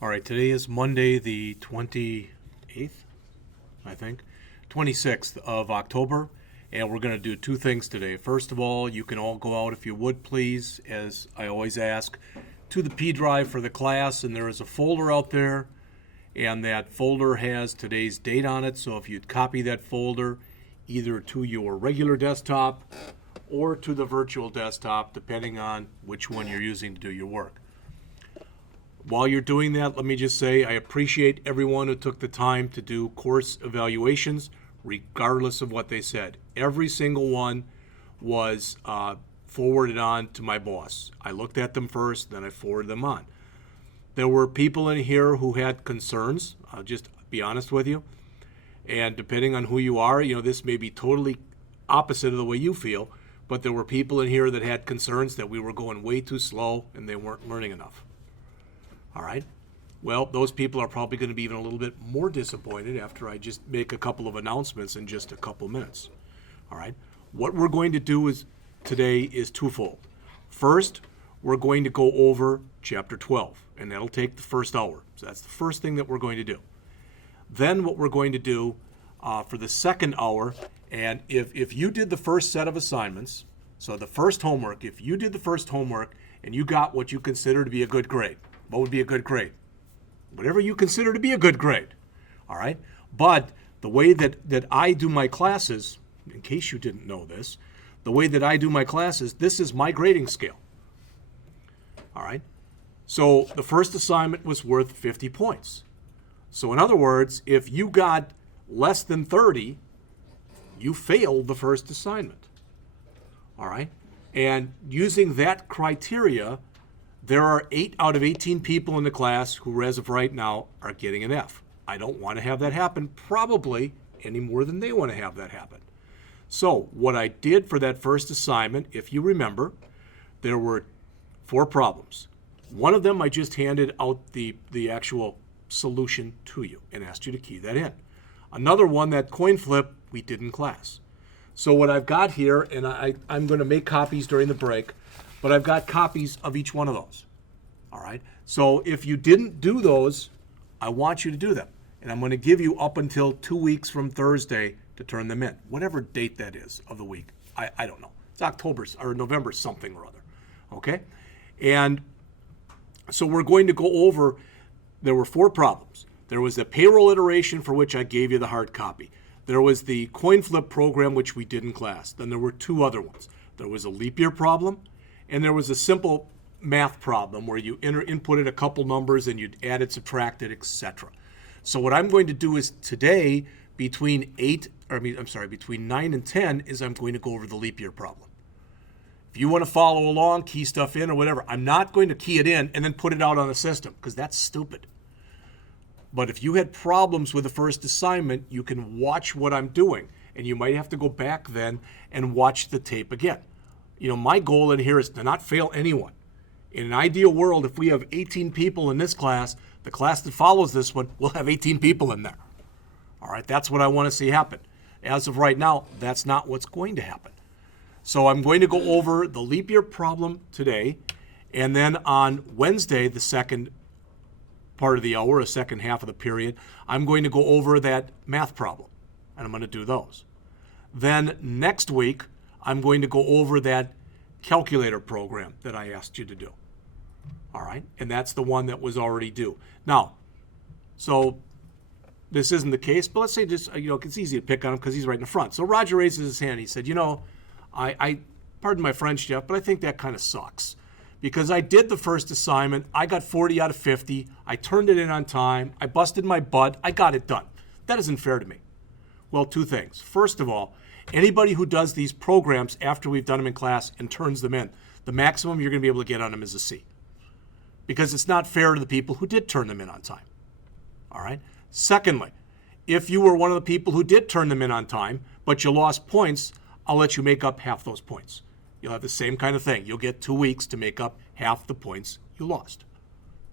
All right, today is Monday, the 28th, I think, 26th of October, and we're going to do two things today. First of all, you can all go out, if you would please, as I always ask, to the P drive for the class, and there is a folder out there, and that folder has today's date on it, so if you'd copy that folder either to your regular desktop or to the virtual desktop, depending on which one you're using to do your work. While you're doing that, let me just say I appreciate everyone who took the time to do course evaluations, regardless of what they said. Every single one was forwarded on to my boss. I looked at them first, then I forwarded them on. There were people in here who had concerns, I'll just be honest with you. And depending on who you are, this may be totally opposite of the way you feel, but there were people in here that had concerns that we were going way too slow and they weren't learning enough. All right. Well, those people are probably going to be even a little bit more disappointed after I just make a couple of announcements in just a couple minutes. All right. What we're going to do today is twofold. First, we're going to go over Chapter 12, and that'll take the first hour. So that's the first thing that we're going to do. Then what we're going to do for the second hour, and if you did the first set of assignments, so the first homework, if you did the first homework and you got what you consider to be a good grade, what would be a good grade? Whatever you consider to be a good grade, all right? But the way that I do my classes, in case you didn't know this, the way that I do my classes, this is my grading scale, all right? So the first assignment was worth 50 points. So in other words, if you got less than 30, you failed the first assignment, all right? And using that criteria, there are 8 out of 18 people in the class who, as of right now, are getting an F. I don't want to have that happen, probably any more than they want to have that happen. So what I did for that first assignment, if you remember, there were 4 problems. One of them I just handed out the actual solution to you and asked you to key that in. Another one, that coin flip, we did in class. So what I've got here, and I'm going to make copies during the break, but I've got copies of each one of those, all right? So if you didn't do those, I want you to do them. And I'm going to give you up until 2 weeks from Thursday to turn them in, whatever date that is of the week. I don't know. It's October or November something or other, okay? And so we're going to go over, there were 4 problems. There was the payroll iteration for which I gave you the hard copy. There was the coin flip program, which we did in class. Then there were 2 other ones. There was a leap year problem, and there was a simple math problem where you inputted a couple numbers and you'd added, subtracted, etc. So what I'm going to do is today, between 9 and 10, is I'm going to go over the leap year problem. If you want to follow along, key stuff in or whatever, I'm not going to key it in and then put it out on the system because that's stupid. But if you had problems with the first assignment, you can watch what I'm doing, and you might have to go back then and watch the tape again. My goal in here is to not fail anyone. In an ideal world, if we have 18 people in this class, the class that follows this one will have 18 people in there. All right, that's what I want to see happen. As of right now, that's not what's going to happen. So I'm going to go over the leap year problem today, and then on Wednesday, the second part of the hour, a second half of the period, I'm going to go over that math problem, and I'm going to do those. Then next week, I'm going to go over that calculator program that I asked you to do. All right, and that's the one that was already due. Now, so this isn't the case, but let's say just, it's easy to pick on him because he's right in the front. So Roger raises his hand. He said, I pardon my French, Jeff, but I think that kind of sucks because I did the first assignment. I got 40 out of 50. I turned it in on time. I busted my butt. I got it done. That isn't fair to me. Well, 2 things. First of all, anybody who does these programs after we've done them in class and turns them in, the maximum you're going to be able to get on them is a C. Because it's not fair to the people who did turn them in on time. All right? Secondly, if you were one of the people who did turn them in on time, but you lost points, I'll let you make up half those points. You'll have the same kind of thing. You'll get 2 weeks to make up half the points you lost.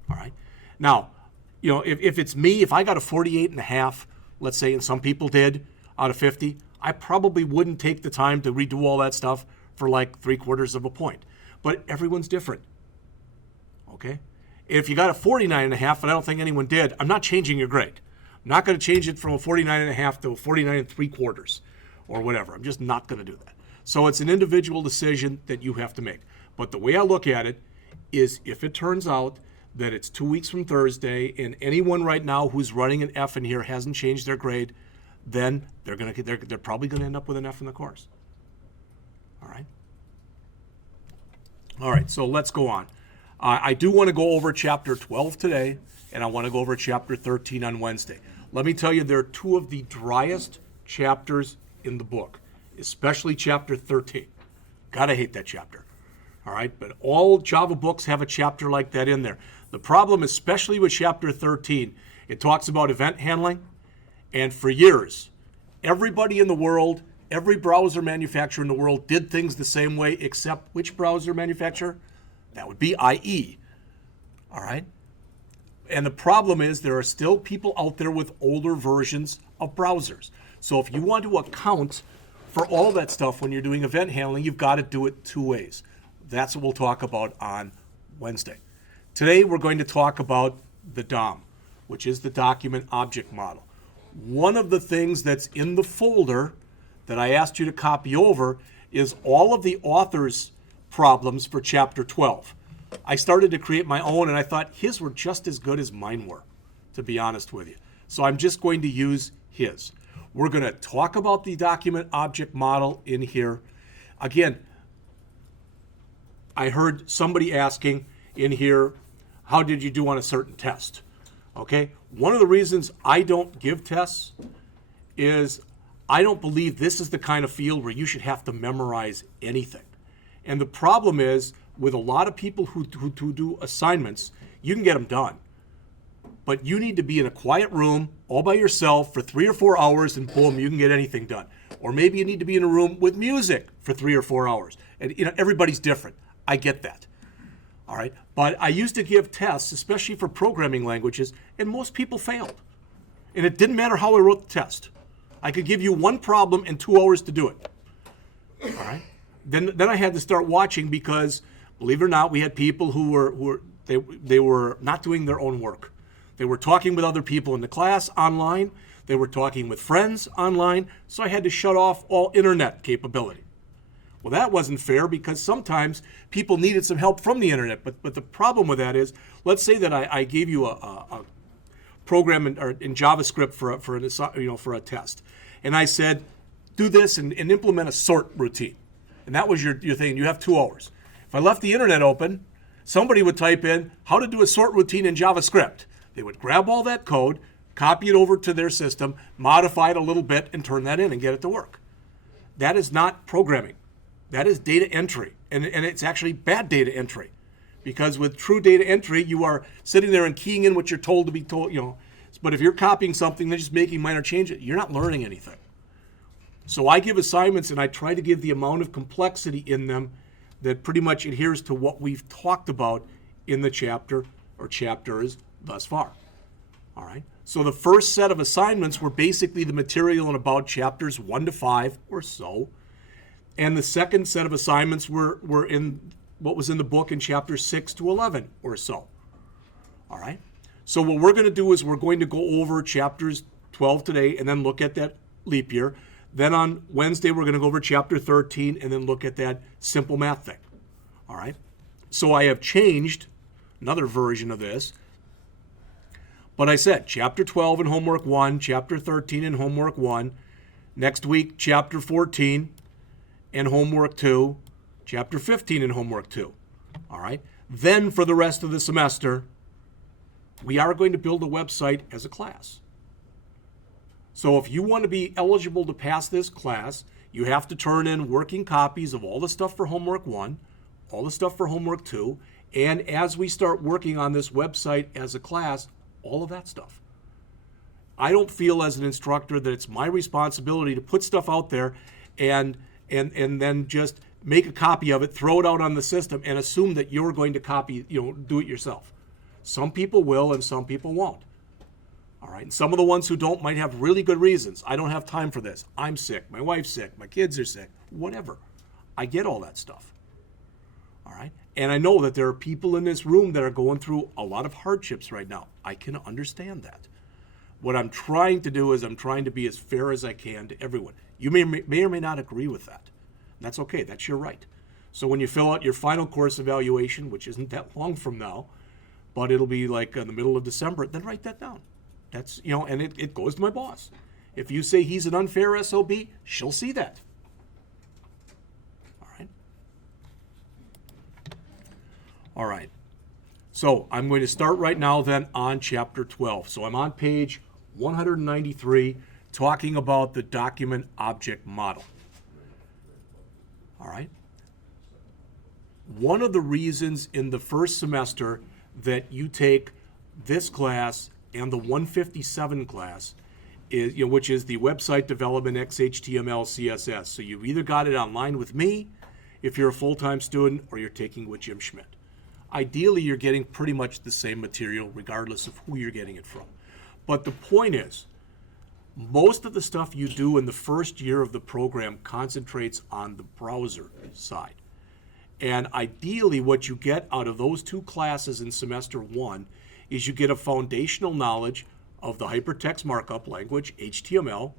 All right? Now, if it's me, if I got a 48.5, let's say, and some people did, out of 50, I probably wouldn't take the time to redo all that stuff for like 3/4 of a point. But everyone's different, okay? If you got a 49.5, and I don't think anyone did, I'm not changing your grade. I'm not going to change it from a 49.5 to a 49.75 or whatever. I'm just not going to do that. So it's an individual decision that you have to make. But the way I look at it is if it turns out that it's 2 weeks from Thursday and anyone right now who's running an F in here hasn't changed their grade, then they're probably going to end up with an F in the course. All right? All right, so let's go on. I do want to go over Chapter 12 today, and I want to go over Chapter 13 on Wednesday. Let me tell you, they're two of the driest chapters in the book, especially Chapter 13. Gotta hate that chapter. All right, but all Java books have a chapter like that in there. The problem, especially with Chapter 13, it talks about event handling, and for years, everybody in the world, every browser manufacturer in the world did things the same way, except which browser manufacturer? That would be IE. All right? And the problem is there are still people out there with older versions of browsers. So if you want to account for all that stuff when you're doing event handling, you've got to do it two ways. That's what we'll talk about on Wednesday. Today we're going to talk about the DOM, which is the document object model. One of the things that's in the folder that I asked you to copy over is all of the author's problems for Chapter 12. I started to create my own, and I thought his were just as good as mine were, to be honest with you. So I'm just going to use his. We're going to talk about the document object model in here. Again, I heard somebody asking in here, how did you do on a certain test? Okay, one of the reasons I don't give tests is I don't believe this is the kind of field where you should have to memorize anything. And the problem is, with a lot of people who do assignments, you can get them done. But you need to be in a quiet room all by yourself for 3 or 4 hours, and boom, you can get anything done. Or maybe you need to be in a room with music for 3 or 4 hours. And everybody's different. I get that. All right. But I used to give tests, especially for programming languages, and most people failed. And it didn't matter how I wrote the test. I could give you one problem and 2 hours to do it. All right. Then I had to start watching because, believe it or not, we had people who were not doing their own work. They were talking with other people in the class online. They were talking with friends online. So I had to shut off all internet capability. Well, that wasn't fair because sometimes people needed some help from the internet. But the problem with that is, let's say that I gave you a program in JavaScript for a test, and I said, do this and implement a sort routine. And that was your thing. You have 2 hours. If I left the internet open, somebody would type in how to do a sort routine in JavaScript. They would grab all that code, copy it over to their system, modify it a little bit, and turn that in and get it to work. That is not programming. That is data entry. And it's actually bad data entry. Because with true data entry, you are sitting there and keying in what you're told to be told, But if you're copying something and just making minor changes, you're not learning anything. So I give assignments and I try to give the amount of complexity in them that pretty much adheres to what we've talked about in the chapter or chapters thus far. All right. So the first set of assignments were basically the material in about chapters 1 to 5 or so. And the second set of assignments were in what was in the book in chapters 6 to 11 or so. All right. So what we're going to do is we're going to go over chapters 12 today and then look at that leap year. Then on Wednesday, we're going to go over Chapter 13 and then look at that simple math thing. All right? So I have changed another version of this. But I said Chapter 12 in Homework 1, Chapter 13 in Homework 1. Next week, Chapter 14 in Homework 2, Chapter 15 in Homework 2. All right? Then for the rest of the semester, we are going to build a website as a class. So if you want to be eligible to pass this class, you have to turn in working copies of all the stuff for Homework 1, all the stuff for Homework 2, and as we start working on this website as a class, all of that stuff. I don't feel as an instructor that it's my responsibility to put stuff out there and then just make a copy of it, throw it out on the system, and assume that you're going to copy, do it yourself. Some people will and some people won't. All right, and some of the ones who don't might have really good reasons. I don't have time for this. I'm sick. My wife's sick. My kids are sick. Whatever. I get all that stuff. All right, And I know that there are people in this room that are going through a lot of hardships right now. I can understand that. What I'm trying to do is I'm trying to be as fair as I can to everyone. You may or may not agree with that. That's okay. That's your right. So when you fill out your final course evaluation, which isn't that long from now, but it'll be like in the middle of December, then write that down. That's, and it goes to my boss. If you say he's an unfair SOB, she'll see that. All right. All right. So I'm going to start right now then on Chapter 12. So I'm on page 193 talking about the document object model. All right. One of the reasons in the first semester that you take this class and the 157 class is, which is the website development XHTML CSS. So you've either got it online with me if you're a full-time student or you're taking with Jim Schmidt. Ideally, you're getting pretty much the same material regardless of who you're getting it from. But the point is, most of the stuff you do in the first year of the program concentrates on the browser side. And ideally, what you get out of those two classes in semester one is you get a foundational knowledge of the hypertext markup language, HTML,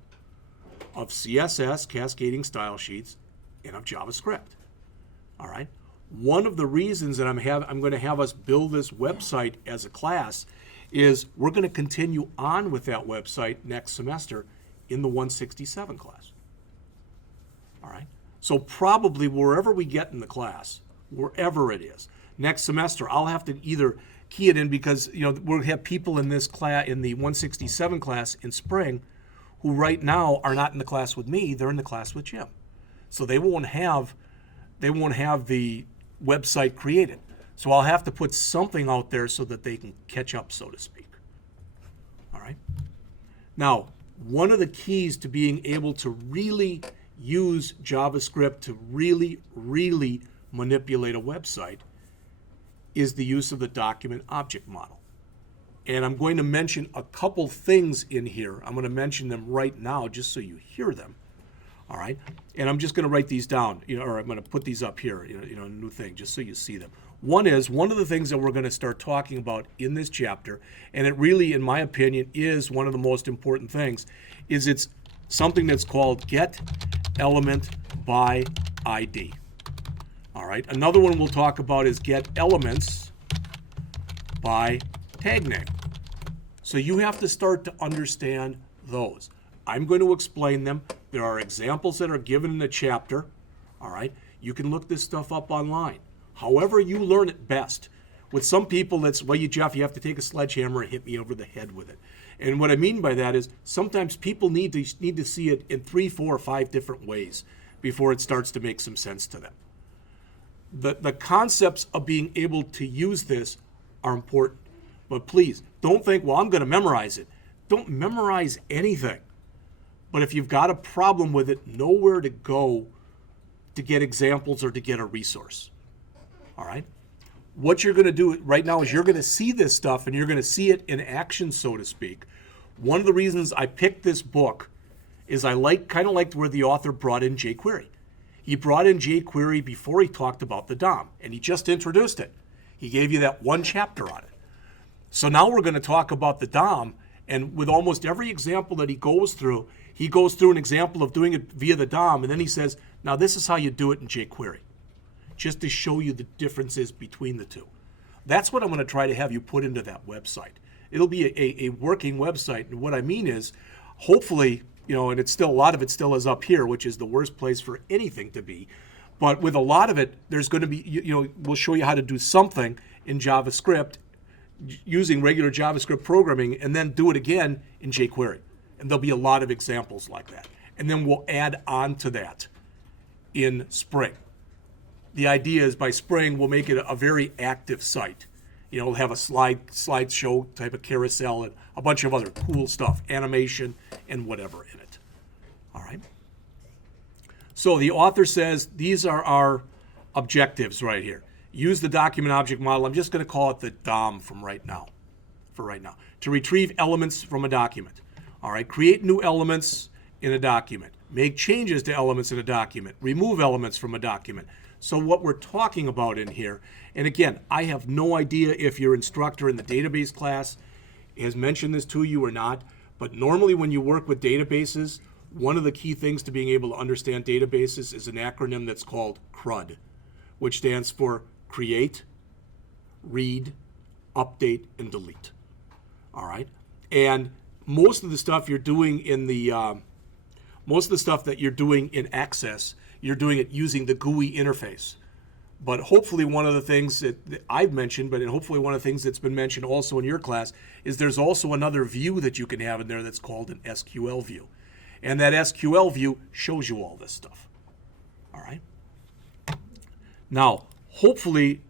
of CSS, cascading style sheets, and of JavaScript. All right. One of the reasons that I'm going to have us build this website as a class is we're going to continue on with that website next semester in the 167 class. All right. So probably wherever we get in the class, wherever it is, next semester I'll have to either key it in because we'll have people in this class, in the 167 class in spring, who right now are not in the class with me, they're in the class with Jim. So they won't have the website created. So I'll have to put something out there so that they can catch up, so to speak. All right. Now, one of the keys to being able to really use JavaScript to really, really manipulate a website is the use of the document object model. And I'm going to mention a couple things in here. I'm going to mention them right now just so you hear them. All right. And I'm just going to write these down, or I'm going to put these up here, a new thing, just so you see them. One is, one of the things that we're going to start talking about in this chapter, and it really, in my opinion, is one of the most important things, is it's something that's called GetElementByID. All right. Another one we'll talk about is GetElements by tag name. So you have to start to understand those. I'm going to explain them. There are examples that are given in the chapter. All right. You can look this stuff up online. However you learn it best. With some people, that's, well, Jeff, you have to take a sledgehammer and hit me over the head with it. And what I mean by that is sometimes people need to see it in 3, 4, or 5 different ways before it starts to make some sense to them. The concepts of being able to use this are important. But please, don't think, well, I'm going to memorize it. Don't memorize anything. But if you've got a problem with it, know where to go to get examples or to get a resource. All right? What you're going to do right now is you're going to see this stuff and you're going to see it in action, so to speak. One of the reasons I picked this book is I kind of liked where the author brought in jQuery. He brought in jQuery before he talked about the DOM, and he just introduced it. He gave you that one chapter on it. So now we're going to talk about the DOM, and with almost every example that he goes through an example of doing it via the DOM, and then he says, now this is how you do it in jQuery, just to show you the differences between the two. That's what I'm going to try to have you put into that website. It'll be a working website, and what I mean is, hopefully, and it's still, a lot of it still is up here, which is the worst place for anything to be. But with a lot of it, there's going to be, we'll show you how to do something in JavaScript using regular JavaScript programming and then do it again in jQuery. And there'll be a lot of examples like that. And then we'll add on to that in spring. The idea is by spring, we'll make it a very active site. We'll have a slideshow type of carousel and a bunch of other cool stuff, animation and whatever in it. All right. So the author says these are our objectives right here. Use the document object model. I'm just going to call it the DOM for right now. To retrieve elements from a document. All right. Create new elements in a document. Make changes to elements in a document. Remove elements from a document. So what we're talking about in here, and again, I have no idea if your instructor in the database class has mentioned this to you or not, but normally when you work with databases, one of the key things to being able to understand databases is an acronym that's called CRUD, which stands for Create, Read, Update, and Delete. All right? And most of the stuff you're doing in the, most of the stuff that you're doing in Access, you're doing it using the GUI interface. But hopefully one of the things that I've mentioned, but hopefully one of the things that's been mentioned also in your class, is there's also another view that you can have in there that's called an SQL view. And that SQL view shows you all this stuff. All right? Now, hopefully,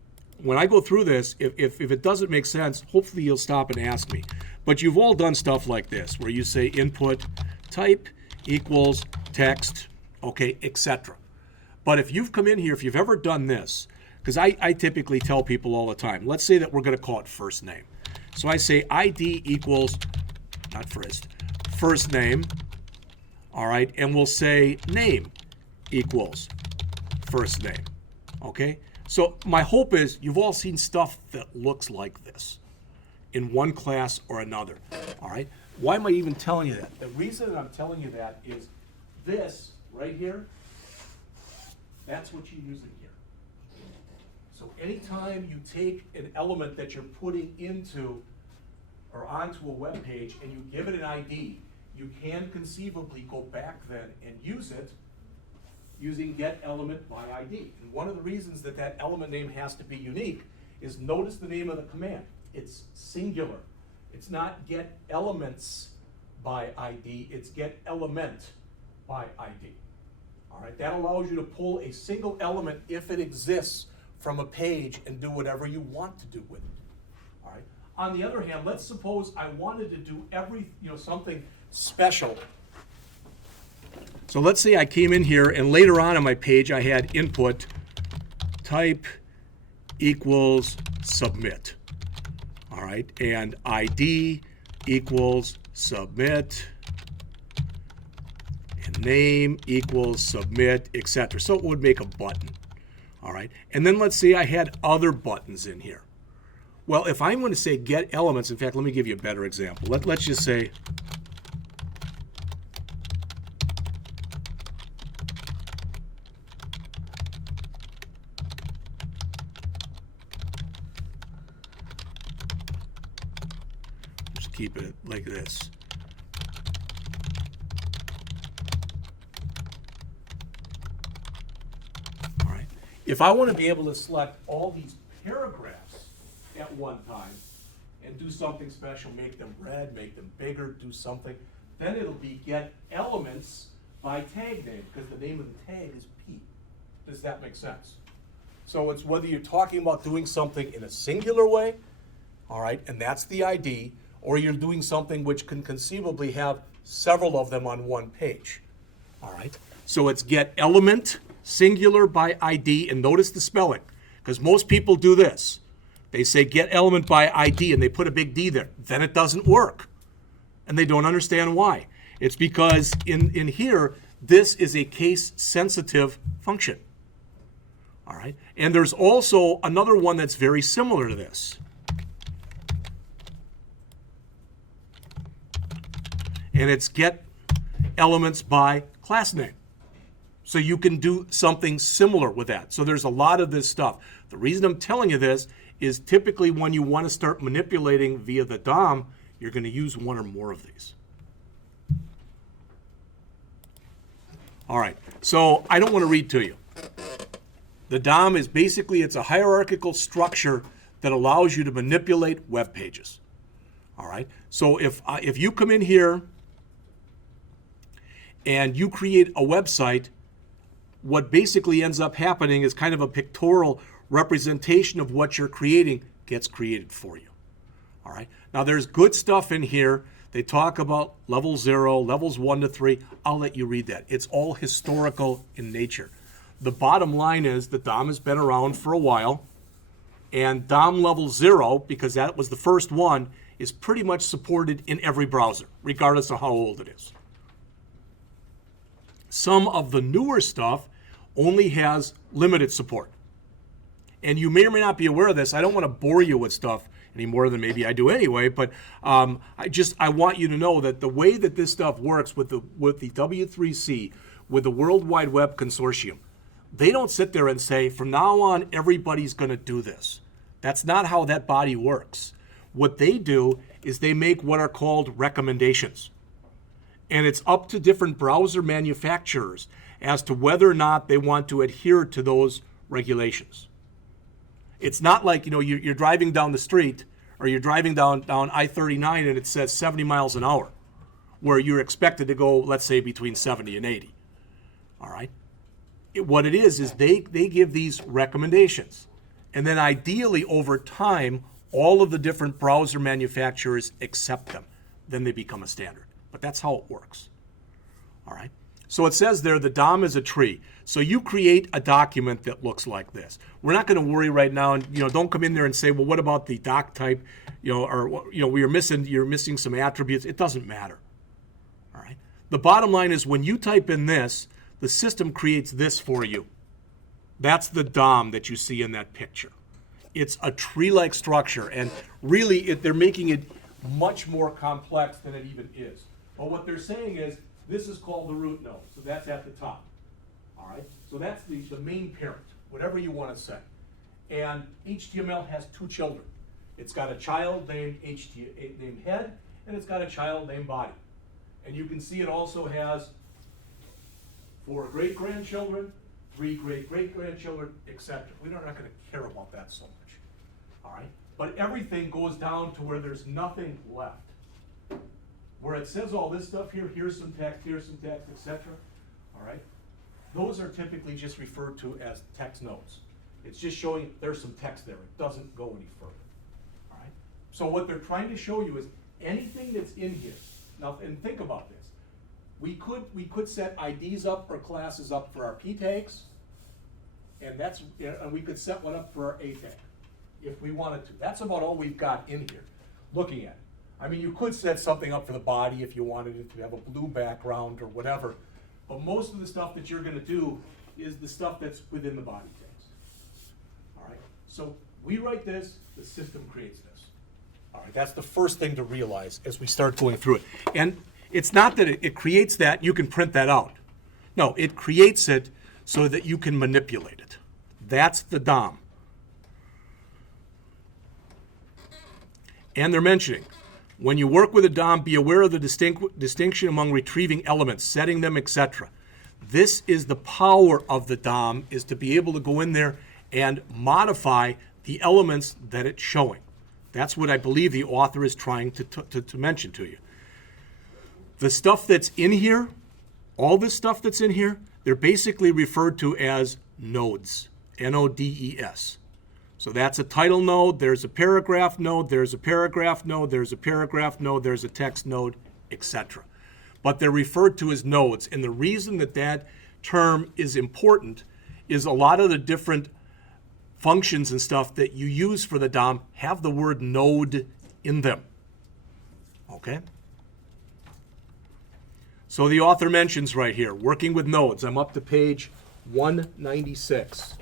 when I go through this, if it doesn't make sense, hopefully you'll stop and ask me. But you've all done stuff like this, where you say input type equals text, okay, etc. But if you've come in here, if you've ever done this, because I typically tell people all the time, let's say that we're going to call it first name. So I say ID equals, not first name, all right, and we'll say name equals first name, okay? So my hope is you've all seen stuff that looks like this in one class or another, all right? Why am I even telling you that? The reason that I'm telling you that is this right here, that's what you're using here. So anytime you take an element that you're putting into or onto a web page and you give it an ID, you can conceivably go back then and use it using GetElementByID. And one of the reasons that that element name has to be unique is notice the name of the command. It's singular. It's not GetElementsByID, it's GetElementByID. All right, that allows you to pull a single element if it exists from a page and do whatever you want to do with it. All right. On the other hand, let's suppose I wanted to do something special. So let's say I came in here and later on my page I had input type equals submit. All right, and ID equals submit. Name equals submit, etc. So it would make a button. All right. And then let's say I had other buttons in here. Well, if I'm going to say get elements, in fact, let me give you a better example. Let's just say just keep it like this. If I want to be able to select all these paragraphs at one time and do something special, make them red, make them bigger, do something, then it'll be get elements by tag name, because the name of the tag is P. Does that make sense? So it's whether you're talking about doing something in a singular way, all right, and that's the ID, or you're doing something which can conceivably have several of them on one page, all right? So it's get element singular by ID, and notice the spelling, because most people do this. They say get element by ID and they put a big D there. Then it doesn't work. And they don't understand why. It's because in here, this is a case-sensitive function. All right? And there's also another one that's very similar to this. And it's get elements by class name. So you can do something similar with that. So there's a lot of this stuff. The reason I'm telling you this is typically when you want to start manipulating via the DOM, you're going to use one or more of these. All right, so I don't want to read to you. The DOM is basically, it's a hierarchical structure that allows you to manipulate web pages. All right, so if you come in here and you create a website, what basically ends up happening is kind of a pictorial representation of what you're creating gets created for you. All right. Now there's good stuff in here. They talk about level 0, levels 1 to 3. I'll let you read that. It's all historical in nature. The bottom line is the DOM has been around for a while, and DOM level 0, because that was the first one, is pretty much supported in every browser, regardless of how old it is. Some of the newer stuff only has limited support. And you may or may not be aware of this. I don't want to bore you with stuff any more than maybe I do anyway, but I want you to know that the way that this stuff works with the W3C, with the World Wide Web Consortium, they don't sit there and say, from now on, everybody's going to do this. That's not how that body works. What they do is they make what are called recommendations. And it's up to different browser manufacturers as to whether or not they want to adhere to those regulations. It's not like, you're driving down the street or you're driving down I-39 and it says 70 miles an hour, where you're expected to go, let's say, between 70 and 80. All right? What it is they give these recommendations. And then ideally, over time, all of the different browser manufacturers accept them. Then they become a standard. But that's how it works. All right? So it says there, the DOM is a tree. So you create a document that looks like this. We're not going to worry right now, and don't come in there and say, well, what about the doc type? You're missing some attributes. It doesn't matter. All right. The bottom line is when you type in this, the system creates this for you. That's the DOM that you see in that picture. It's a tree-like structure, and really they're making it much more complex than it even is. But what they're saying is, this is called the root node, so that's at the top. All right, so that's the main parent, whatever you want to say. And HTML has two children. It's got a child named named head, and it's got a child named body. And you can see it also has 4 great-grandchildren, 3 great-great-grandchildren, etc. We're not going to care about that so much. All right, but everything goes down to where there's nothing left. Where it says all this stuff here, here's some text, etc. All right? Those are typically just referred to as text nodes. It's just showing there's some text there. It doesn't go any further. All right? So what they're trying to show you is anything that's in here. Now, and think about this. We could set IDs up or classes up for our P tags, and we could set one up for our A tag if we wanted to. That's about all we've got in here. Looking at it. I mean, you could set something up for the body if you wanted it to have a blue background or whatever, but most of the stuff that you're going to do is the stuff that's within the body tags. All right, so we write this, the system creates this. All right, that's the first thing to realize as we start going through it. And it's not that it creates that, you can print that out. No, it creates it so that you can manipulate it. That's the DOM. And they're mentioning, when you work with a DOM, be aware of the distinction among retrieving elements, setting them, etc. This is the power of the DOM, is to be able to go in there and modify the elements that it's showing. That's what I believe the author is trying to mention to you. The stuff that's in here, all this stuff that's in here, they're basically referred to as nodes, N-O-D-E-S. So that's a title node, there's a paragraph node, there's a paragraph node, there's a paragraph node, there's a text node, etc. But they're referred to as nodes. And the reason that term is important is a lot of the different functions and stuff that you use for the DOM have the word node in them. Okay? So the author mentions right here, working with nodes. I'm up to page 196.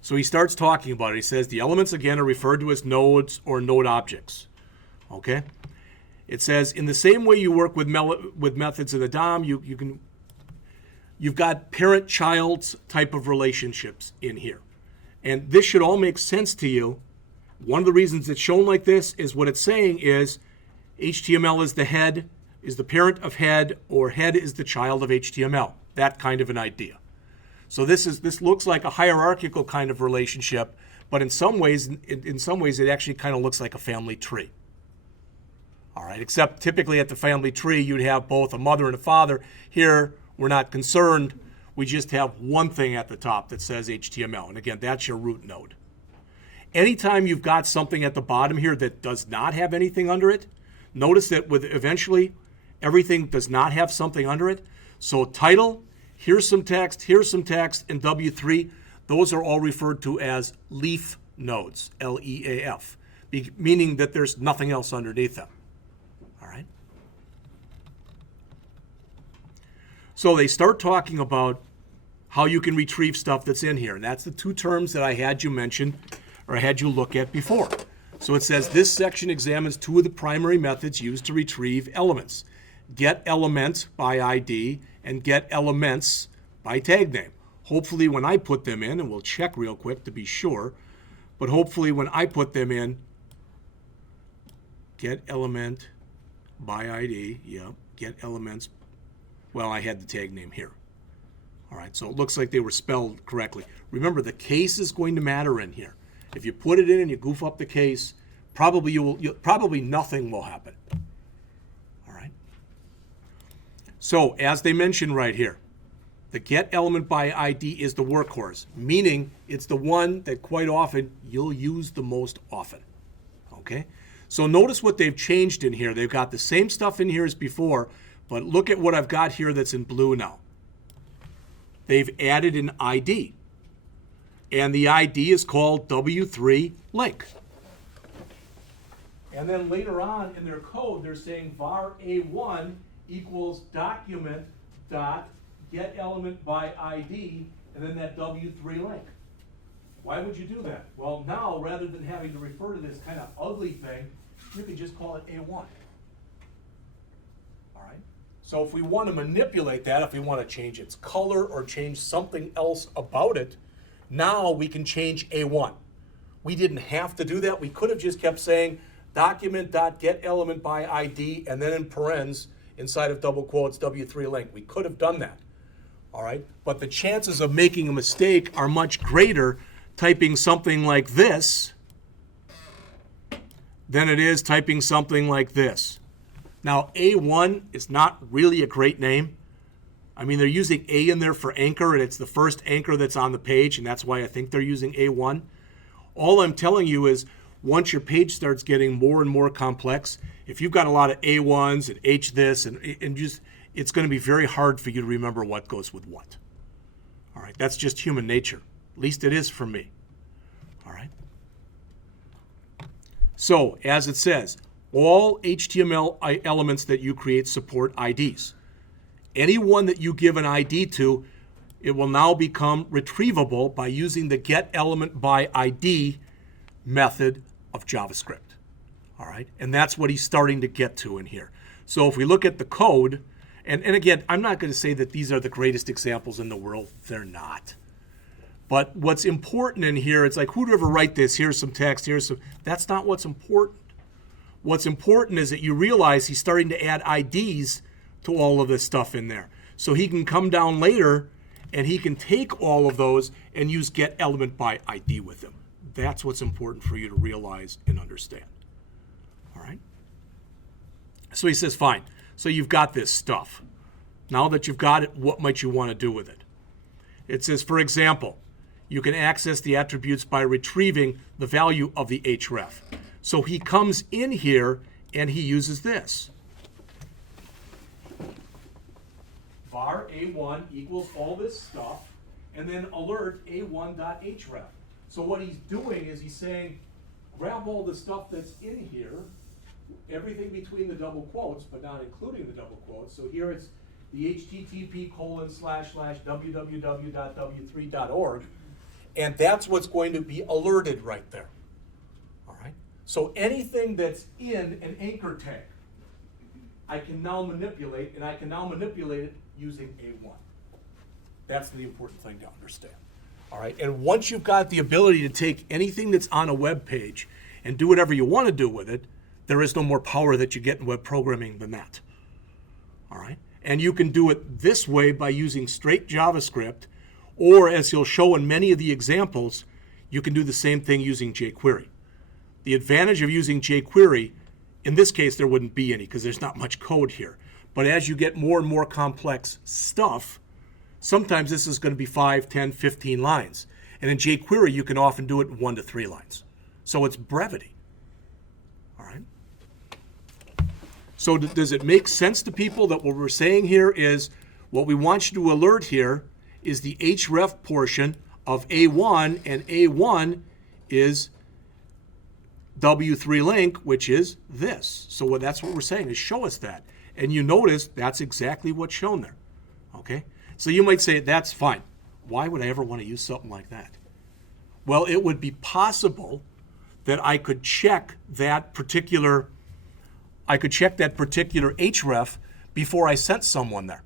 So he starts talking about it. He says the elements, again, are referred to as nodes or node objects. Okay? It says, in the same way you work with methods in the DOM, you've got parent-child type of relationships in here. And this should all make sense to you. One of the reasons it's shown like this is what it's saying is HTML is the head, is the parent of head, or head is the child of HTML. That kind of an idea. So this looks like a hierarchical kind of relationship, but in some ways it actually kind of looks like a family tree. All right, except typically at the family tree you'd have both a mother and a father. Here we're not concerned. We just have one thing at the top that says HTML, and again, that's your root node. Anytime you've got something at the bottom here that does not have anything under it, notice that with eventually everything does not have something under it. So title, here's some text, and W3, those are all referred to as leaf nodes, L-E-A-F, meaning that there's nothing else underneath them. All right? So they start talking about how you can retrieve stuff that's in here. And that's the two terms that I had you mention, or I had you look at before. So it says this section examines two of the primary methods used to retrieve elements: GetElementByID and GetElements by tag name. Hopefully when I put them in, and we'll check real quick to be sure, but hopefully when I put them in, GetElementByID, yeah, GetElements, well, I had the tag name here. All right, so it looks like they were spelled correctly. Remember, the case is going to matter in here. If you put it in and you goof up the case, probably nothing will happen. All right. So as they mentioned right here, the GetElementByID is the workhorse, meaning it's the one that quite often you'll use the most often. Okay. So notice what they've changed in here. They've got the same stuff in here as before, but look at what I've got here that's in blue now. They've added an ID. And the ID is called W3 link. And then later on in their code, they're saying var A1 equals document dot GetElementByID, and then that W3 link. Why would you do that? Well, now, rather than having to refer to this kind of ugly thing, you can just call it A1. All right? So if we want to manipulate that, if we want to change its color or change something else about it, now we can change A1. We didn't have to do that. We could have just kept saying document.getElementByID and then in parens inside of double quotes W3 link. We could have done that. All right? But the chances of making a mistake are much greater typing something like this than it is typing something like this. Now, A1 is not really a great name. I mean, they're using A in there for anchor, and it's the first anchor that's on the page, and that's why I think they're using A1. All I'm telling you is once your page starts getting more and more complex, if you've got a lot of A1s and H this, and just, it's going to be very hard for you to remember what goes with what. All right, that's just human nature. At least it is for me. All right. So, as it says, all HTML elements that you create support IDs. Any one that you give an ID to, it will now become retrievable by using the GetElementByID method of JavaScript. All right, and that's what he's starting to get to in here. So if we look at the code, and again, I'm not going to say that these are the greatest examples in the world. They're not. But what's important in here, it's like, who'd ever write this? Here's some text, here's some. That's not what's important. What's important is that you realize he's starting to add IDs to all of this stuff in there. So he can come down later and he can take all of those and use GetElementByID with them. That's what's important for you to realize and understand. All right? So he says, fine. So you've got this stuff. Now that you've got it, what might you want to do with it? It says, for example, you can access the attributes by retrieving the value of the href. So he comes in here and he uses this. var A1 equals all this stuff, and then alert A1.href. So what he's doing is he's saying, grab all the stuff that's in here, everything between the double quotes, but not including the double quotes. So here it's the http://www.w3.org, and that's what's going to be alerted right there. All right. So anything that's in an anchor tag, I can now manipulate, and I can now manipulate it using A1. That's the important thing to understand. All right, and once you've got the ability to take anything that's on a web page and do whatever you want to do with it, there is no more power that you get in web programming than that. All right, and you can do it this way by using straight JavaScript, or as he'll show in many of the examples, you can do the same thing using jQuery. The advantage of using jQuery, in this case there wouldn't be any because there's not much code here. But as you get more and more complex stuff, sometimes this is going to be 5, 10, 15 lines. And in jQuery, you can often do it in 1 to 3 lines. So it's brevity. All right? So does it make sense to people that what we're saying here is what we want you to alert here is the href portion of A1, and A1 is W3 link, which is this. So that's what we're saying, is show us that. And you notice that's exactly what's shown there. Okay. Okay? So you might say, that's fine. Why would I ever want to use something like that? Well, it would be possible that I could check that particular href before I sent someone there.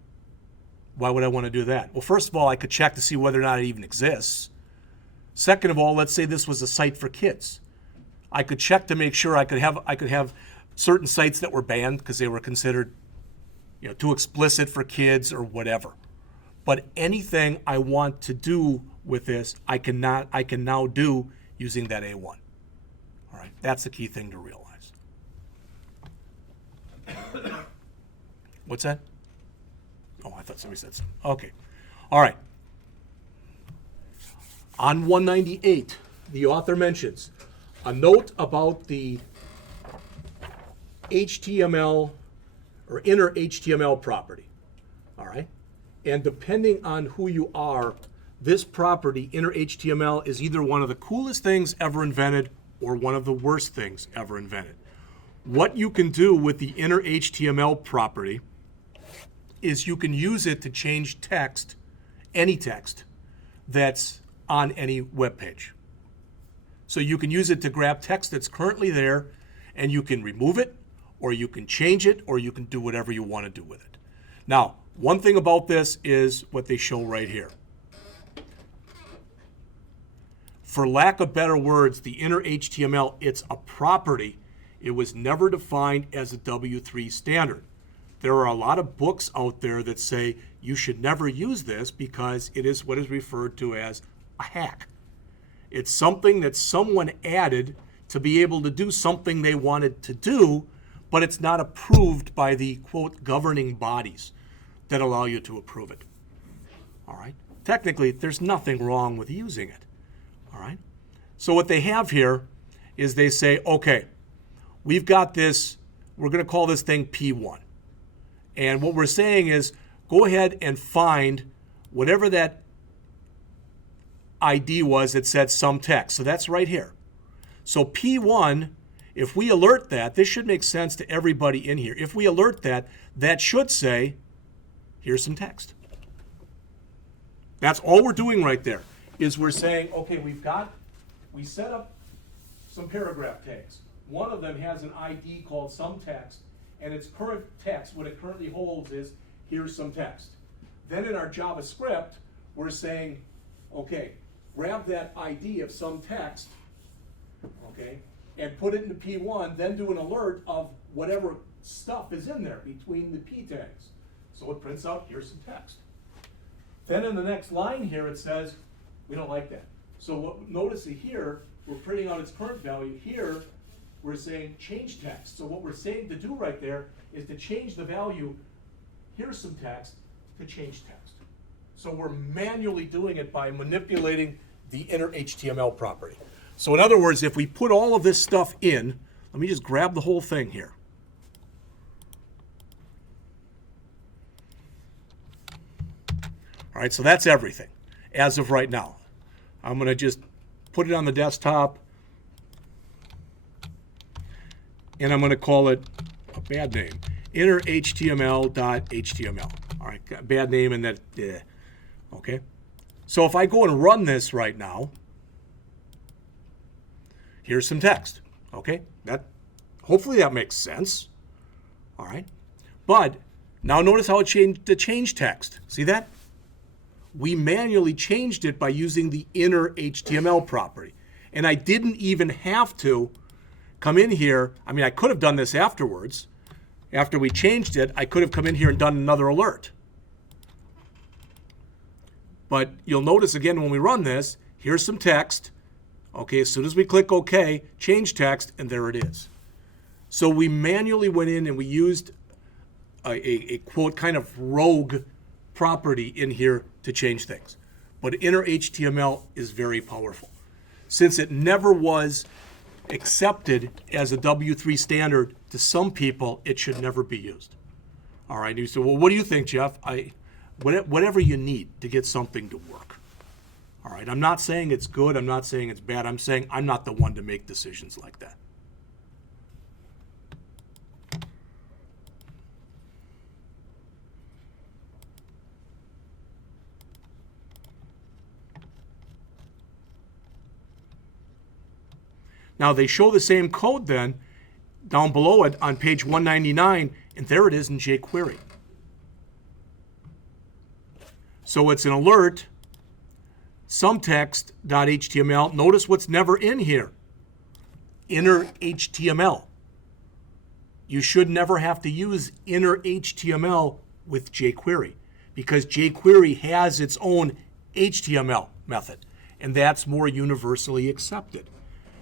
Why would I want to do that? Well, first of all, I could check to see whether or not it even exists. Second of all, let's say this was a site for kids. I could check to make sure I could have certain sites that were banned because they were considered, too explicit for kids or whatever. But anything I want to do with this, I can now do using that A1. All right, that's the key thing to realize. What's that? Oh, I thought somebody said something. Okay. All right. On 198, the author mentions a note about the HTML or inner HTML property. All right. And depending on who you are, this property, inner HTML, is either one of the coolest things ever invented or one of the worst things ever invented. What you can do with the inner HTML property is you can use it to change text, any text, that's on any web page. So you can use it to grab text that's currently there, and you can remove it, or you can change it, or you can do whatever you want to do with it. Now, one thing about this is what they show right here. For lack of better words, the inner HTML, it's a property. It was never defined as a W3 standard. There are a lot of books out there that say you should never use this because it is what is referred to as a hack. It's something that someone added to be able to do something they wanted to do, but it's not approved by the, quote, governing bodies that allow you to approve it. All right? Technically, there's nothing wrong with using it. All right? So what they have here is they say, okay, we've got this, we're going to call this thing P1. And what we're saying is go ahead and find whatever that ID was that said some text. So that's right here. So P1, if we alert that, this should make sense to everybody in here. If we alert that, that should say, here's some text. That's all we're doing right there, is we're saying, okay, we set up some paragraph tags. One of them has an ID called some text, and its current text, what it currently holds is, here's some text. Then in our JavaScript, we're saying, okay, grab that ID of some text, okay, and put it into P1, then do an alert of whatever stuff is in there between the P tags. So it prints out, here's some text. Then in the next line here, it says, we don't like that. So notice here, we're printing out its current value. Here, we're saying change text. So what we're saying to do right there is to change the value, here's some text, to change text. So we're manually doing it by manipulating the inner HTML property. So in other words, if we put all of this stuff in, let me just grab the whole thing here. All right, so that's everything as of right now. I'm going to just put it on the desktop, and I'm going to call it a bad name, inner HTML.html. All right, bad name and that, okay. So if I go and run this right now, here's some text, okay? Hopefully that makes sense, all right? But now notice how it changed the change text. See that? We manually changed it by using the inner HTML property. And I didn't even have to come in here. I mean, I could have done this afterwards. After we changed it, I could have come in here and done another alert. But you'll notice again when we run this, here's some text. Okay, as soon as we click OK, change text, and there it is. So we manually went in and we used a quote kind of rogue property in here to change things. But inner HTML is very powerful. Since it never was accepted as a W3 standard to some people, it should never be used. All right, you say, well, what do you think, Jeff? Whatever you need to get something to work. All right, I'm not saying it's good, I'm not saying it's bad, I'm saying I'm not the one to make decisions like that. Now they show the same code then down below it on page 199, and there it is in jQuery. So it's an alert, sometext.html. Notice what's never in here. Inner HTML. You should never have to use inner HTML with jQuery because jQuery has its own HTML method, and that's more universally accepted.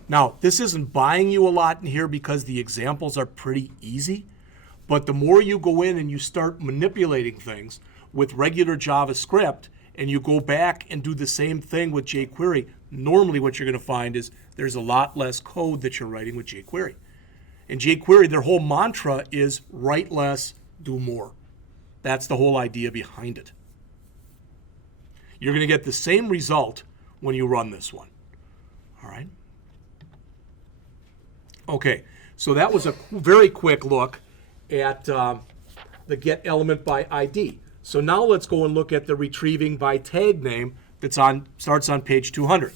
Now, this isn't buying you a lot in here because the examples are pretty easy, but the more you go in and you start manipulating things with regular JavaScript and you go back and do the same thing with jQuery, normally what you're going to find is there's a lot less code that you're writing with jQuery. And jQuery, their whole mantra is write less, do more. That's the whole idea behind it. You're going to get the same result when you run this one. All right? Okay, so that was a very quick look at the GetElementByID. So now let's go and look at the retrieving by tag name that starts on page 200.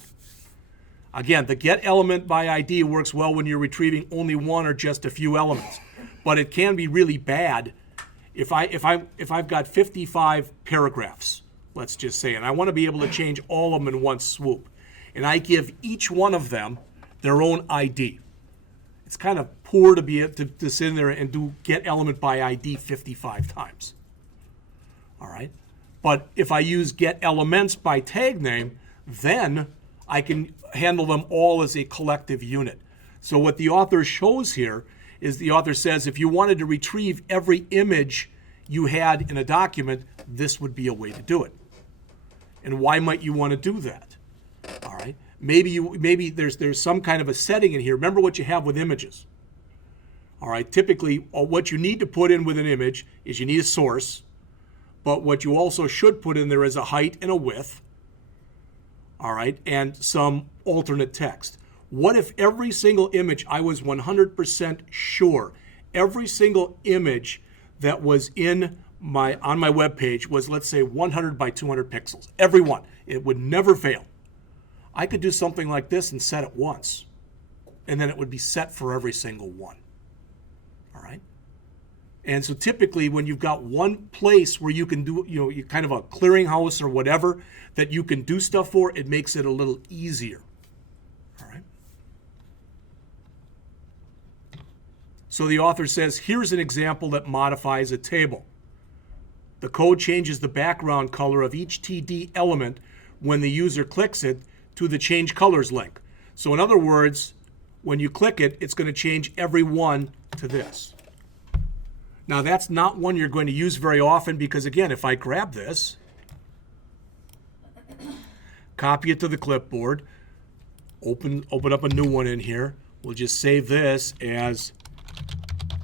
Again, the GetElementByID works well when you're retrieving only one or just a few elements, but it can be really bad if I've got 55 paragraphs, let's just say, and I want to be able to change all of them in one swoop, and I give each one of them their own ID. It's kind of poor to be able to sit in there and do GetElementByID 55 times. All right, but if I use GetElementsByTagName, then I can handle them all as a collective unit. So what the author shows here is the author says if you wanted to retrieve every image you had in a document, this would be a way to do it. And why might you want to do that? All right, maybe there's some kind of a setting in here. Remember what you have with images. All right, typically what you need to put in with an image is you need a source, but what you also should put in there is a height and a width. All right, and some alternate text. What if every single image, I was 100% sure, every single image that was on my web page was, let's say, 100 by 200 pixels, every one. It would never fail. I could do something like this and set it once, and then it would be set for every single one. All right? And so typically when you've got one place where you can do, you kind of a clearinghouse or whatever that you can do stuff for, it makes it a little easier. All right. So the author says, here's an example that modifies a table. The code changes the background color of each TD element when the user clicks it to the change colors link. So in other words, when you click it, it's going to change every one to this. Now that's not one you're going to use very often because again, if I grab this, copy it to the clipboard, open up a new one in here, we'll just save this as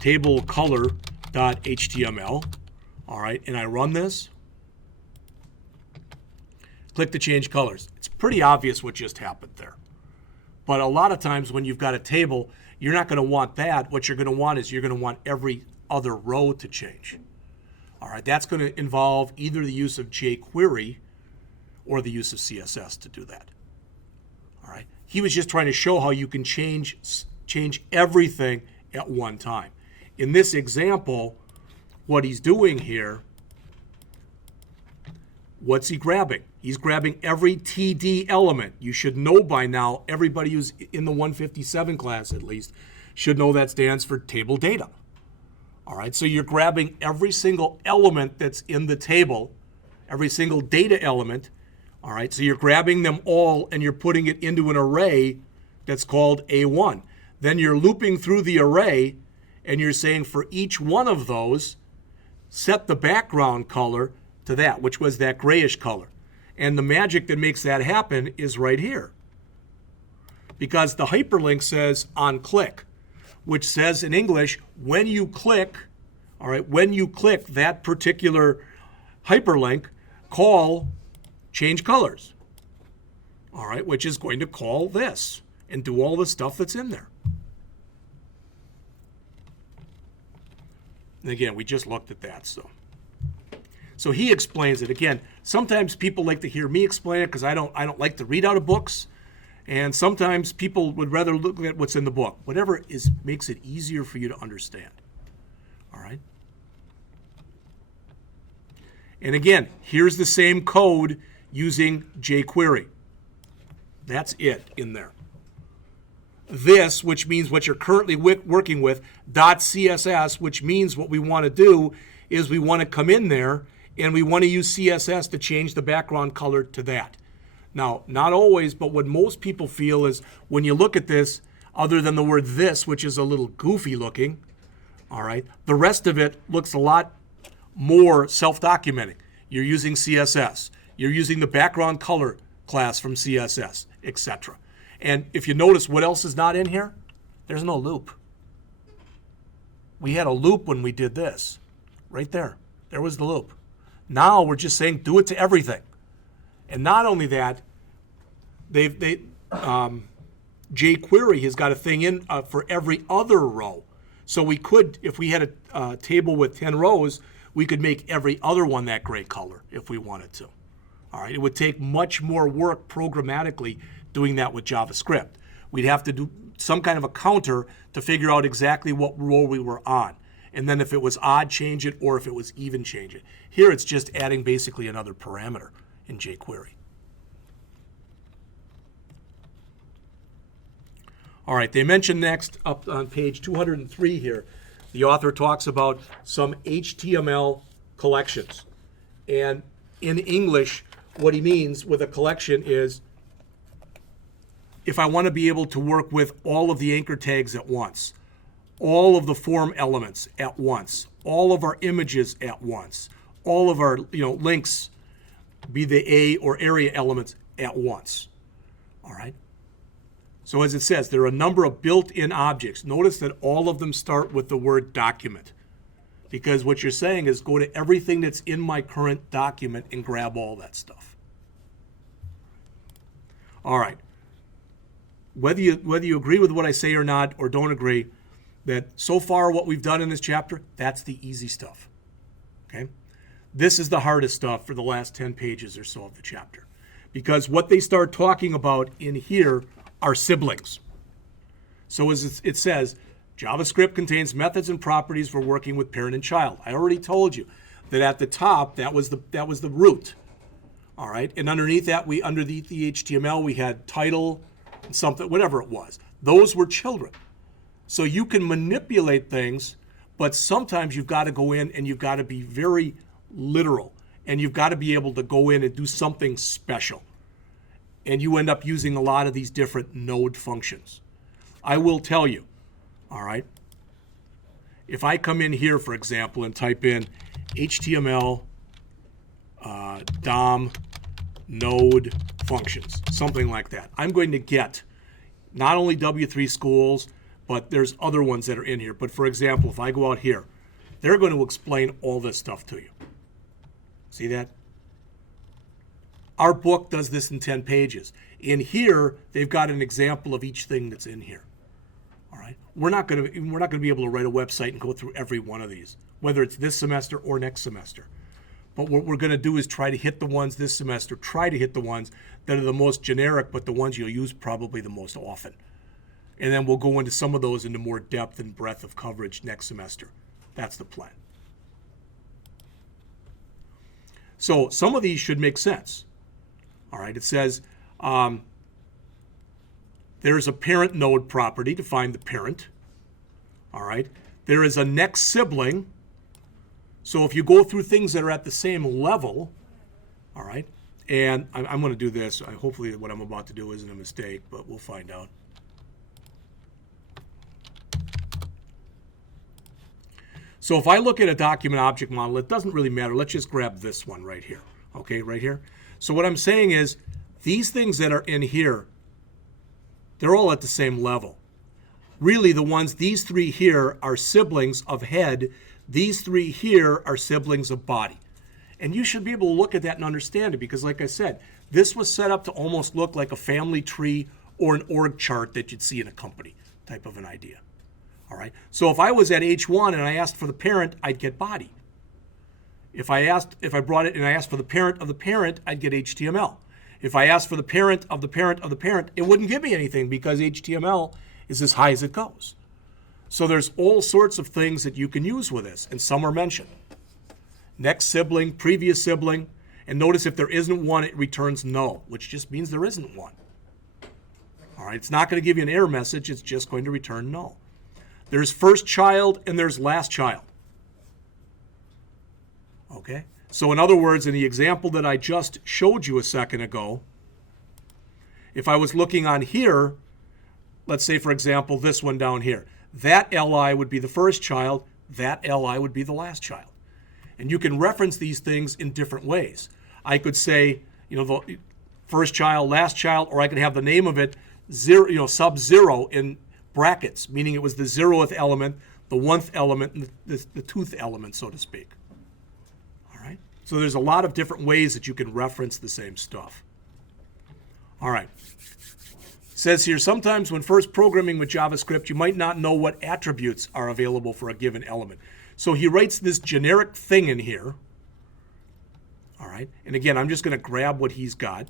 tablecolor.html. All right, and I run this, click to change colors. It's pretty obvious what just happened there. But a lot of times when you've got a table, you're not going to want that. What you're going to want is you're going to want every other row to change. All right, that's going to involve either the use of jQuery or the use of CSS to do that. All right, he was just trying to show how you can change everything at one time. In this example, what he's doing here, what's he grabbing? He's grabbing every TD element. You should know by now, everybody who's in the 157 class at least, should know that stands for table data. All right, so you're grabbing every single element that's in the table, every single data element. All right, so you're grabbing them all and you're putting it into an array that's called A1. Then you're looping through the array and you're saying for each one of those, set the background color to that, which was that grayish color. And the magic that makes that happen is right here. Because the hyperlink says on click, which says in English, when you click, all right, when you click that particular hyperlink, call change colors, all right, which is going to call this and do all the stuff that's in there. And again, we just looked at that, so he explains it. Again, sometimes people like to hear me explain it because I don't like to read out of books. And sometimes people would rather look at what's in the book. Whatever makes it easier for you to understand. All right? And again, here's the same code using jQuery. That's it in there. This, which means what you're currently working with, .css, which means what we want to do is we want to come in there and we want to use CSS to change the background color to that. Now, not always, but what most people feel is when you look at this, other than the word this, which is a little goofy looking, all right, the rest of it looks a lot more self-documenting. You're using CSS. You're using the background color class from CSS, etc. And if you notice what else is not in here, there's no loop. We had a loop when we did this. Right there. There was the loop. Now we're just saying do it to everything. And not only that, jQuery has got a thing in for every other row. So we could, if we had a table with 10 rows, we could make every other one that gray color if we wanted to. All right, it would take much more work programmatically doing that with JavaScript. We'd have to do some kind of a counter to figure out exactly what row we were on. And then if it was odd, change it, or if it was even, change it. Here it's just adding basically another parameter in jQuery. All right, they mention next up on page 203 here, the author talks about some HTML collections. And in English, what he means with a collection is if I want to be able to work with all of the anchor tags at once, all of the form elements at once, all of our images at once, all of our links, be the A or area elements at once. All right? So as it says, there are a number of built-in objects. Notice that all of them start with the word document, because what you're saying is go to everything that's in my current document and grab all that stuff. All right. Whether you agree with what I say or not, or don't agree, that so far what we've done in this chapter, that's the easy stuff. Okay? This is the hardest stuff for the last 10 pages or so of the chapter. Because what they start talking about in here are siblings. So as it says, JavaScript contains methods and properties for working with parent and child. I already told you that at the top, that was the root. All right? And underneath that, underneath the HTML, we had title, something, whatever it was. Those were children. So you can manipulate things, but sometimes you've got to go in and you've got to be very literal. And you've got to be able to go in and do something special. And you end up using a lot of these different node functions. I will tell you, all right, if I come in here, for example, and type in HTML DOM node functions, something like that, I'm going to get not only W3 schools, but there's other ones that are in here. But for example, if I go out here, they're going to explain all this stuff to you. See that? Our book does this in 10 pages. In here, they've got an example of each thing that's in here. All right? We're not going to be able to write a website and go through every one of these, whether it's this semester or next semester. But what we're going to do is try to hit the ones this semester, try to hit the ones that are the most generic, but the ones you'll use probably the most often. And then we'll go into some of those into more depth and breadth of coverage next semester. That's the plan. So some of these should make sense. All right, it says there's a parent node property to find the parent. All right, there is a next sibling. So if you go through things that are at the same level, all right, and I'm going to do this. Hopefully what I'm about to do isn't a mistake, but we'll find out. So if I look at a document object model, it doesn't really matter. Let's just grab this one right here. Okay, right here. So what I'm saying is these things that are in here, they're all at the same level. Really, these three here are siblings of head. These three here are siblings of body. And you should be able to look at that and understand it because, like I said, this was set up to almost look like a family tree or an org chart that you'd see in a company type of an idea. All right. So if I was at H1 and I asked for the parent, I'd get body. If I brought it and I asked for the parent of the parent, I'd get HTML. If I asked for the parent of the parent of the parent, it wouldn't give me anything because HTML is as high as it goes. So there's all sorts of things that you can use with this, and some are mentioned. Next sibling, previous sibling, and notice if there isn't one, it returns null, which just means there isn't one. All right, it's not going to give you an error message, it's just going to return null. There's first child and there's last child. Okay, so in other words, in the example that I just showed you a second ago, if I was looking on here, let's say, for example, this one down here, that LI would be the first child, that LI would be the last child. And you can reference these things in different ways. I could say, the first child, last child, or I could have the name of it sub-zero in brackets, meaning it was the 0th element, the 1th element, and the 2th element, so to speak. All right? So there's a lot of different ways that you can reference the same stuff. All right. It says here, sometimes when first programming with JavaScript, you might not know what attributes are available for a given element. So he writes this generic thing in here. All right. And again, I'm just going to grab what he's got.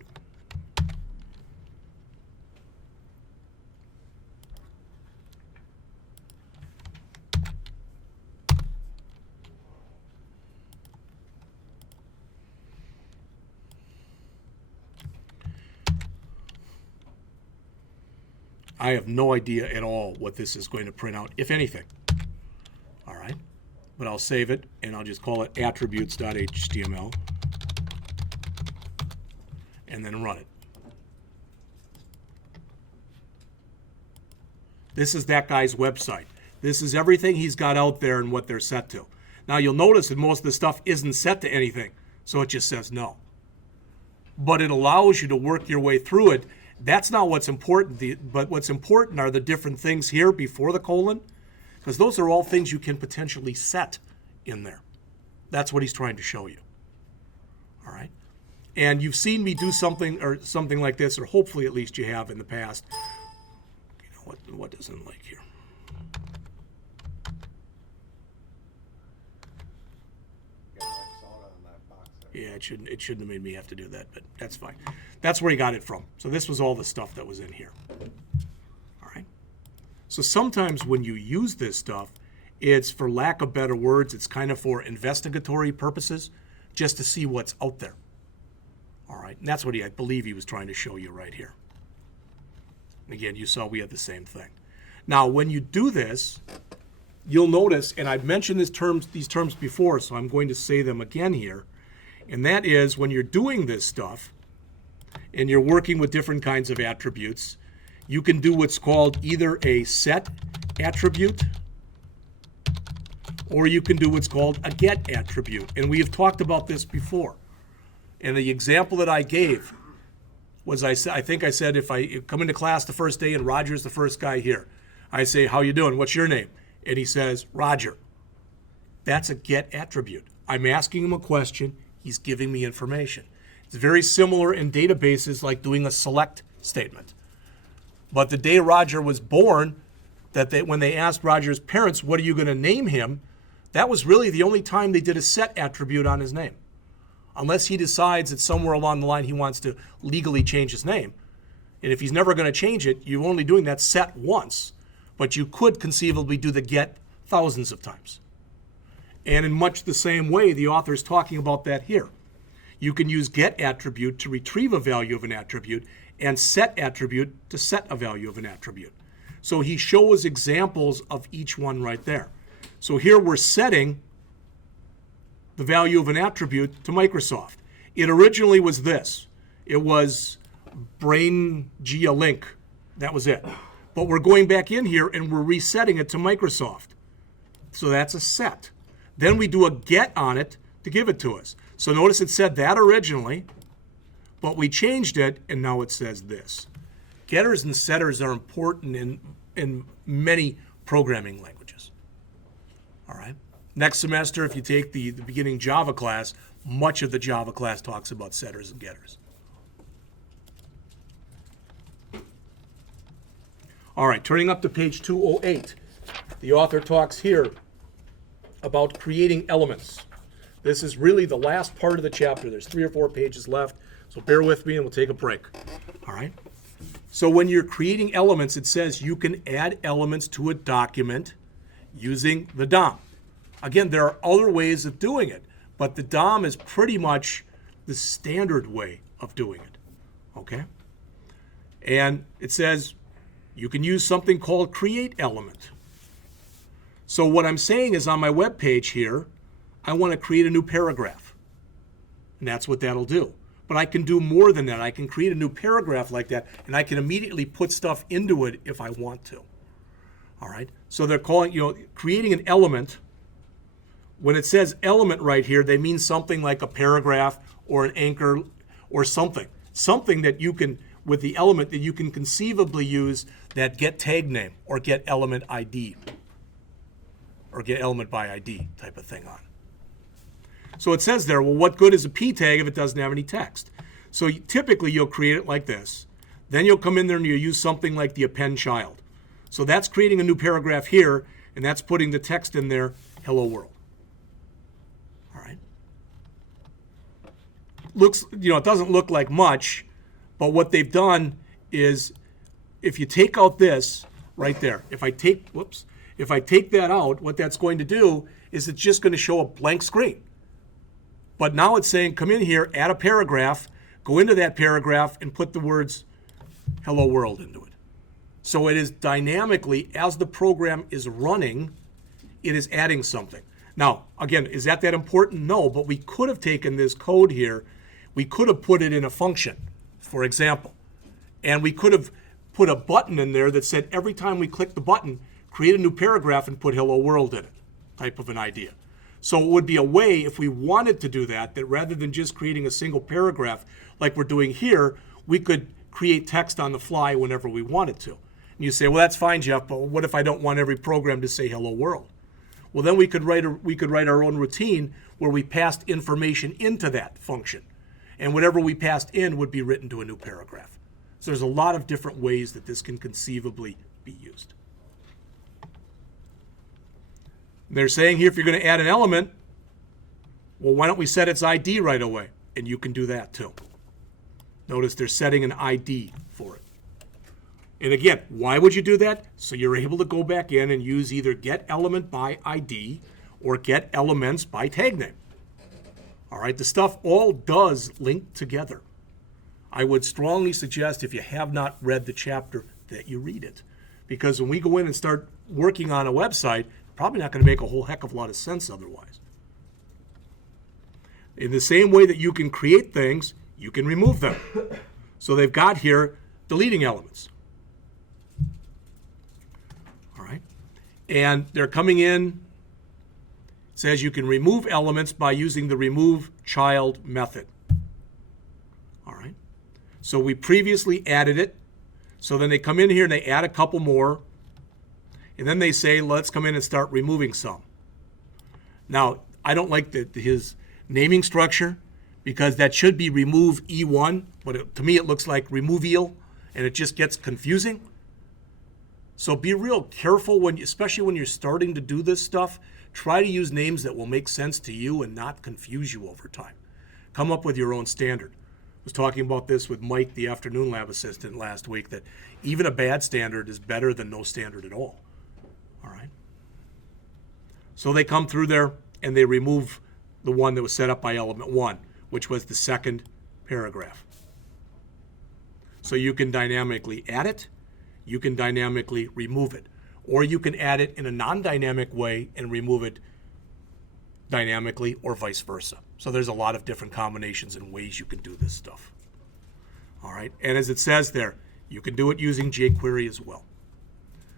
I have no idea at all what this is going to print out, if anything. All right. But I'll save it, and I'll just call it attributes.html, and then run it. This is that guy's website. This is everything he's got out there and what they're set to. Now, you'll notice that most of the stuff isn't set to anything, so it just says no. But it allows you to work your way through it. That's not what's important, but what's important are the different things here before the colon, because those are all things you can potentially set in there. That's what he's trying to show you. All right? And you've seen me do something like this, or hopefully at least you have in the past. What doesn't like here? Yeah, it shouldn't have made me have to do that, but that's fine. That's where he got it from. So this was all the stuff that was in here. All right. So sometimes when you use this stuff, it's, for lack of better words, it's kind of for investigatory purposes, just to see what's out there. All right. And that's what I believe he was trying to show you right here. Again, you saw we had the same thing. Now, when you do this, you'll notice, and I've mentioned these terms before, so I'm going to say them again here. And that is, when you're doing this stuff and you're working with different kinds of attributes, you can do what's called either a set attribute or you can do what's called a get attribute. And we have talked about this before. And the example that I gave was, I think I said, if I come into class the first day and Roger's the first guy here, I say, how you doing? What's your name? And he says, Roger. That's a get attribute. I'm asking him a question. He's giving me information. It's very similar in databases, like doing a select statement. But the day Roger was born, when they asked Roger's parents, what are you going to name him, that was really the only time they did a set attribute on his name. Unless he decides that somewhere along the line he wants to legally change his name. And if he's never going to change it, you're only doing that set once. But you could conceivably do the get thousands of times. And in much the same way, the author is talking about that here. You can use get attribute to retrieve a value of an attribute and set attribute to set a value of an attribute. So he shows examples of each one right there. So here we're setting the value of an attribute to Microsoft. It originally was this. It was brain GeoLink. That was it. But we're going back in here and we're resetting it to Microsoft. So that's a set. Then we do a get on it to give it to us. So notice it said that originally, but we changed it, and now it says this. Getters and setters are important in many programming languages. All right. Next semester, if you take the beginning Java class, much of the Java class talks about setters and getters. All right, turning up to page 208, the author talks here about creating elements. This is really the last part of the chapter. There's 3 or 4 pages left. So bear with me and we'll take a break. All right. So when you're creating elements, it says you can add elements to a document using the DOM. Again, there are other ways of doing it, but the DOM is pretty much the standard way of doing it. Okay? And it says you can use something called create element. So what I'm saying is on my web page here, I want to create a new paragraph. And that's what that'll do. But I can do more than that. I can create a new paragraph like that, and I can immediately put stuff into it if I want to. All right? So they're calling, creating an element. When it says element right here, they mean something like a paragraph or an anchor or something. Something that you can, with the element, that you can conceivably use that get tag name or get element ID or get element by ID type of thing on. So it says there, well, what good is a p tag if it doesn't have any text? So typically you'll create it like this. Then you'll come in there and you'll use something like the append child. So that's creating a new paragraph here, and that's putting the text in there, hello world. All right. Looks, it doesn't look like much, but what they've done is if you take out this right there, if I take that out, what that's going to do is it's just going to show a blank screen. But now it's saying, come in here, add a paragraph, go into that paragraph, and put the words hello world into it. So it is dynamically, as the program is running, it is adding something. Now, again, is that important? No, but we could have taken this code here, we could have put it in a function, for example, and we could have put a button in there that said every time we click the button, create a new paragraph and put hello world in it, type of an idea. So it would be a way, if we wanted to do that, that rather than just creating a single paragraph like we're doing here, we could create text on the fly whenever we wanted to. And you say, well, that's fine, Jeff, but what if I don't want every program to say hello world? Well, then we could write our own routine where we passed information into that function. And whatever we passed in would be written to a new paragraph. So there's a lot of different ways that this can conceivably be used. They're saying here, if you're going to add an element, well, why don't we set its ID right away? And you can do that too. Notice they're setting an ID for it. And again, why would you do that? So you're able to go back in and use either GetElementByID or GetElementsByTagName. All right, the stuff all does link together. I would strongly suggest, if you have not read the chapter, that you read it. Because when we go in and start working on a website, probably not going to make a whole heck of a lot of sense otherwise. In the same way that you can create things, you can remove them. So they've got here deleting elements. All right. And they're coming in, it says you can remove elements by using the remove child method. All right. So we previously added it. So then they come in here and they add a couple more. And then they say, let's come in and start removing some. Now, I don't like his naming structure because that should be remove E1, but to me it looks like removeal, and it just gets confusing. So be real careful, especially when you're starting to do this stuff. Try to use names that will make sense to you and not confuse you over time. Come up with your own standard. I was talking about this with Mike, the afternoon lab assistant, last week, that even a bad standard is better than no standard at all. All right. So they come through there and they remove the one that was set up by element 1, which was the second paragraph. So you can dynamically add it, you can dynamically remove it, or you can add it in a non-dynamic way and remove it dynamically, or vice versa. So there's a lot of different combinations and ways you can do this stuff. All right. And as it says there, you can do it using jQuery as well.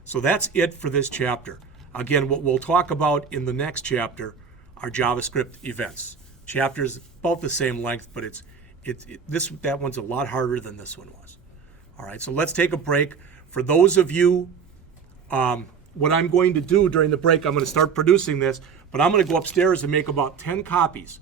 So that's it for this chapter. Again, what we'll talk about in the next chapter are JavaScript events. Chapter's about the same length, but that one's a lot harder than this one was. All right, so let's take a break. For those of you, what I'm going to do during the break, I'm going to start producing this, but I'm going to go upstairs and make about 10 copies.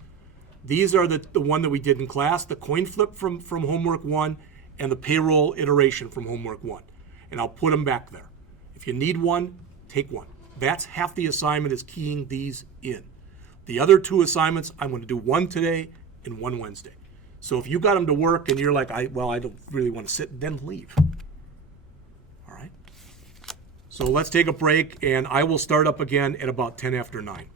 These are the one that we did in class, the coin flip from homework 1, and the payroll iteration from homework 1. And I'll put them back there. If you need one, take one. That's half the assignment, is keying these in. The other 2 assignments, I'm going to do one today and one Wednesday. So if you got them to work and you're like, I don't really want to sit, then leave. All right. So let's take a break, and I will start up again at about 10 after 9.